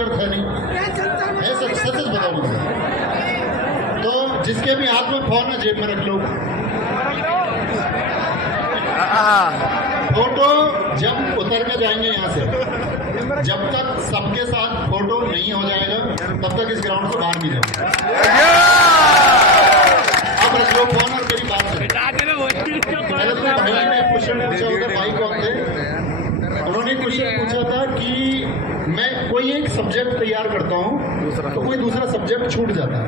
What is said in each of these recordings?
है नहीं है, सच बताओ मुझे। तो जिसके भी हाथ में फोन है जेब में रख लो। फोटो जब उतर के जाएंगे यहाँ से, जब तक सबके साथ फोटो नहीं हो जाएगा तब तक इस ग्राउंड से बाहर नहीं जाओगे। अब रख लो फोन और मेरी बात पहले तो भाई ने क्वेश्चन पूछा होगा, भाई कौन थे, उन्होंने क्वेश्चन पूछा था कि मैं कोई एक सब्जेक्ट तैयार करता हूँ तो कोई दूसरा सब्जेक्ट छूट जाता है।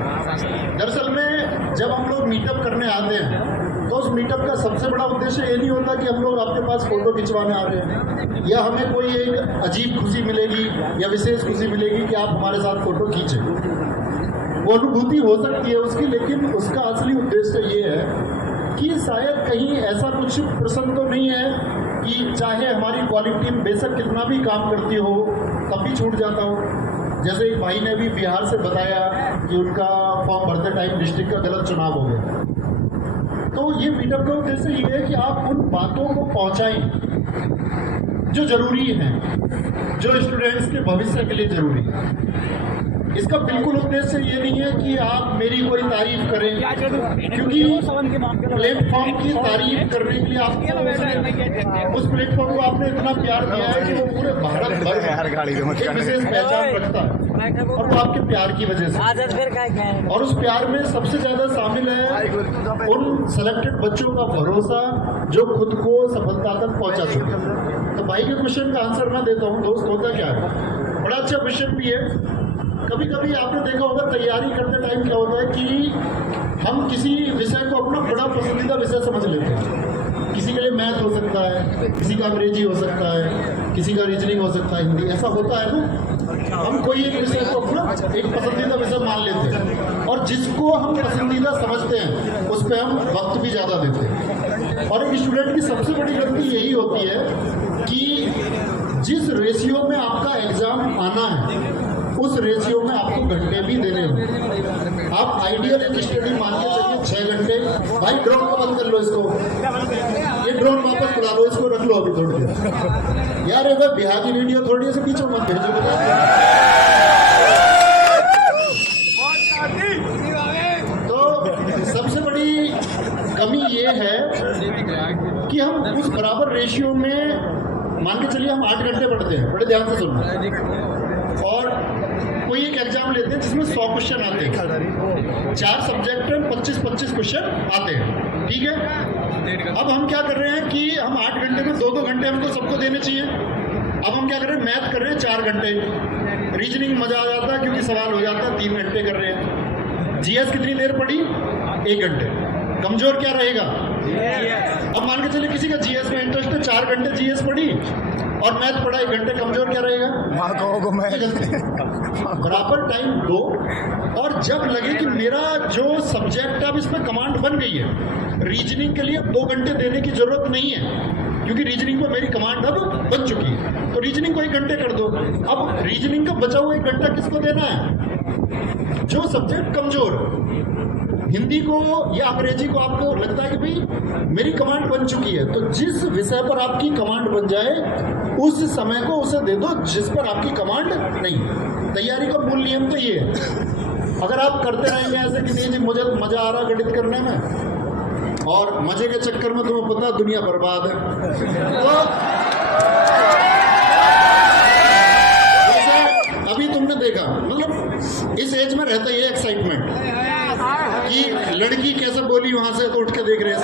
दरअसल में जब हम लोग मीटअप करने आते हैं तो उस मीटअप का सबसे बड़ा उद्देश्य ये नहीं होता कि हम लोग आपके पास फोटो खिंचवाने आ रहे हैं या हमें कोई एक अजीब खुशी मिलेगी या विशेष खुशी मिलेगी कि आप हमारे साथ फोटो खींचें। वो अनुभूति हो सकती है उसकी, लेकिन उसका असली उद्देश्य ये है कि शायद कहीं ऐसा कुछ प्रसंग तो नहीं है कि चाहे हमारी क्वालिटी में बेशक कितना भी काम करती हो तब भी छूट जाता हो। जैसे एक भाई ने भी बिहार से बताया कि उनका फॉर्म भरते टाइम डिस्ट्रिक्ट का गलत चुनाव हो गया। तो ये मीटअप का उद्देश्य ये है कि आप उन बातों को पहुंचाएं जो जरूरी हैं, जो स्टूडेंट्स के भविष्य के लिए जरूरी है। इसका बिल्कुल उद्देश्य ये नहीं है कि आप मेरी कोई तारीफ करें, क्योंकि प्लेटफॉर्म की तारीफ करने के लिए आपको उस प्लेटफॉर्म को आपने इतना प्यार दिया है कि वो पूरे भारत भर एक विशेष पहचान रखता है और वो आपके प्यार की वजह से। और उस प्यार में सबसे ज्यादा शामिल है उन सेलेक्टेड बच्चों का भरोसा जो खुद को सफलता तक पहुंचा चुके। तो भाई के क्वेश्चन का आंसर मैं देता हूँ दोस्त, होता क्या है, बड़ा अच्छा क्वेश्चन भी है। कभी कभी आपने देखा होगा तैयारी करते टाइम क्या होता है कि हम किसी विषय को अपना बड़ा पसंदीदा विषय समझ लेते हैं। किसी के लिए मैथ हो सकता है, किसी का अंग्रेजी हो सकता है, किसी का रीजनिंग हो सकता है, हिंदी, ऐसा होता है ना। हम कोई एक विषय को अपना एक पसंदीदा विषय मान लेते हैं और जिसको हम पसंदीदा समझते हैं उस पर हम वक्त भी ज़्यादा देते हैं। और एक स्टूडेंट की सबसे बड़ी गलती यही होती है कि जिस रेशियो में आपका एग्जाम आना है उस रेशियो में आपको घंटे भी देने होंगे। आप आइडियल एक स्टडी मान के चलिए 6 घंटे, भाई ड्रोन को बंद कर लो, इसको ये ड्रोन वापस बुला लो, इसको रख लो अभी थोड़ी देर। यार अगर बिहार की वीडियो थोड़ी से पीछे मत भेजो। तो सबसे बड़ी कमी ये है कि हम उस बराबर रेशियो में मान के चलिए हम 8 घंटे पढ़ते हैं, बड़े ध्यान से सुनना, और कोई एक एग्जाम लेते हैं जिसमें 100 क्वेश्चन आते हैं, 4 सब्जेक्ट में 25-25 क्वेश्चन आते हैं, ठीक है। अब हम क्या कर रहे हैं कि हम 8 घंटे में 2-2 घंटे हमको सबको देने चाहिए। अब हम क्या कर रहे हैं, मैथ कर रहे हैं 4 घंटे, रीजनिंग मजा आ जाता है क्योंकि सवाल हो जाता है 3 घंटे कर रहे हैं, जीएस कितनी देर पढ़ी 1 घंटे, कमजोर क्या रहेगा। अब मान के चलिए किसी का जीएस में इंटरेस्ट है, 4 घंटे जीएस पढ़ी और मैथ पढ़ा 1 घंटे, कमजोर क्या रहेगा। बराबर टाइम दो, और जब लगे कि मेरा जो सब्जेक्ट है अब इसमें कमांड बन गई है, रीजनिंग के लिए 2 घंटे देने की जरूरत नहीं है क्योंकि रीजनिंग पर मेरी कमांड अब बन चुकी है, तो रीजनिंग को 1 घंटे कर दो। अब रीजनिंग का बचा हुआ 1 घंटा किसको देना है, जो सब्जेक्ट कमजोर, हिंदी को या अंग्रेजी को आपको लगता है कि भाई मेरी कमांड बन चुकी है, तो जिस विषय पर आपकी कमांड बन जाए उस समय को उसे दे दो जिस पर आपकी कमांड नहीं। तैयारी का मूल नियम तो ये है। अगर आप करते रहेंगे ऐसे कि नहीं जी मुझे मजा आ रहा गणित करने में और मजे के चक्कर में तुम्हें पता दुनिया बर्बाद है, तो जैसे अभी तुमने देखा, मतलब इस एज में रहता ही है एक्साइटमेंट कि लड़की कैसे बोली वहां से, तो उठ के देख रहे हैं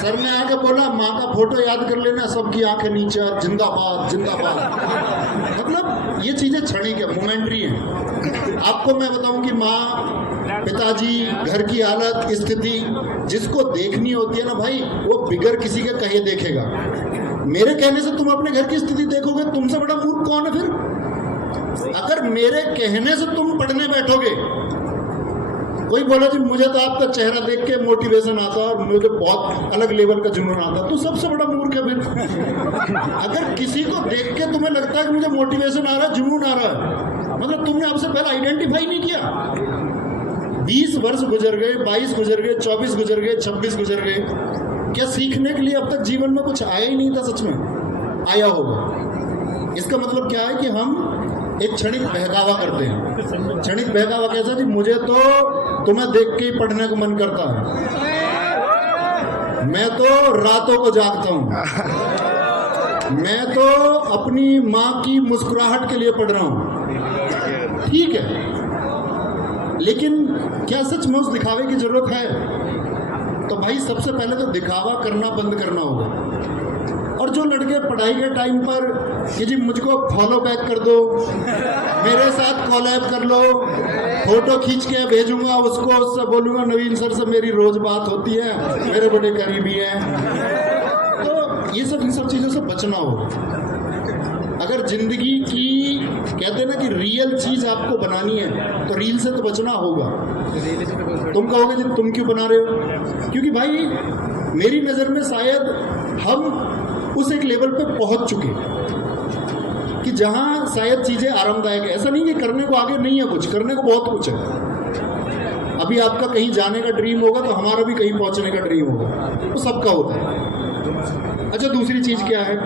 सर ने आके बोला माँ का फोटो याद कर लेना, सबकी आंखें नीचे, जिंदाबाद जिंदाबाद। मतलब ये चीजें क्षणिक है, मोमेंट्री है। आपको मैं बताऊं कि माँ, पिताजी, घर की हालत, स्थिति जिसको देखनी होती है ना भाई, वो बिगर किसी के कहे देखेगा। मेरे कहने से तुम अपने घर की स्थिति देखोगे, तुमसे बड़ा मूर्ख कौन है फिर। अगर मेरे कहने से तुम पढ़ने बैठोगे, कोई बोला जी मुझे तो आपका चेहरा देख के मोटिवेशन आता है और मुझे बहुत अलग लेवल का जुनून आता है, तो सबसे बड़ा मूर्ख है फिर। अगर किसी को देख के तुम्हें लगता है कि मुझे मोटिवेशन आ रहा है, जुनून आ रहा है, मतलब तुमने आपसे पहले आइडेंटिफाई नहीं किया। 20 वर्ष गुजर गए, 22 गुजर गए, 24 गुजर गए, 26 गुजर गए, क्या सीखने के लिए अब तक जीवन में कुछ आया ही नहीं था। सच में आया होगा, इसका मतलब क्या है कि हम एक क्षणिक बहकावा करते हैं। क्षणिक बहकावा कैसा जी, मुझे तो तुम्हें देख के ही पढ़ने को मन करता है, मैं तो रातों को जागता हूं, मैं तो अपनी माँ की मुस्कुराहट के लिए पढ़ रहा हूं। ठीक है, लेकिन क्या सच में उस दिखावे की जरूरत है? तो भाई सबसे पहले तो दिखावा करना बंद करना होगा। और जो लड़के पढ़ाई के टाइम पर कि जी मुझको फॉलो बैक कर दो, मेरे साथ कॉलैब कर लो, फोटो खींच के भेजूंगा उसको, उससे बोलूंगा नवीन सर से मेरी रोज बात होती है, मेरे बड़े करीबी हैं, तो ये सब इन सब चीजों से बचना होगा। अगर जिंदगी की कहते हैं ना कि रियल चीज आपको बनानी है तो रील से तो बचना होगा। तुम कहोगे जी तुम क्यों बना रहे हो? क्योंकि भाई मेरी नजर में शायद हम उस एक लेवल पे पहुंच चुके कि जहां शायद चीजें आरामदायक है। ऐसा नहीं कि करने को आगे नहीं है, कुछ करने को बहुत कुछ है। अभी आपका कहीं जाने का ड्रीम होगा तो हमारा भी कहीं पहुंचने का ड्रीम होगा, तो सबका होता है। अच्छा, दूसरी चीज क्या है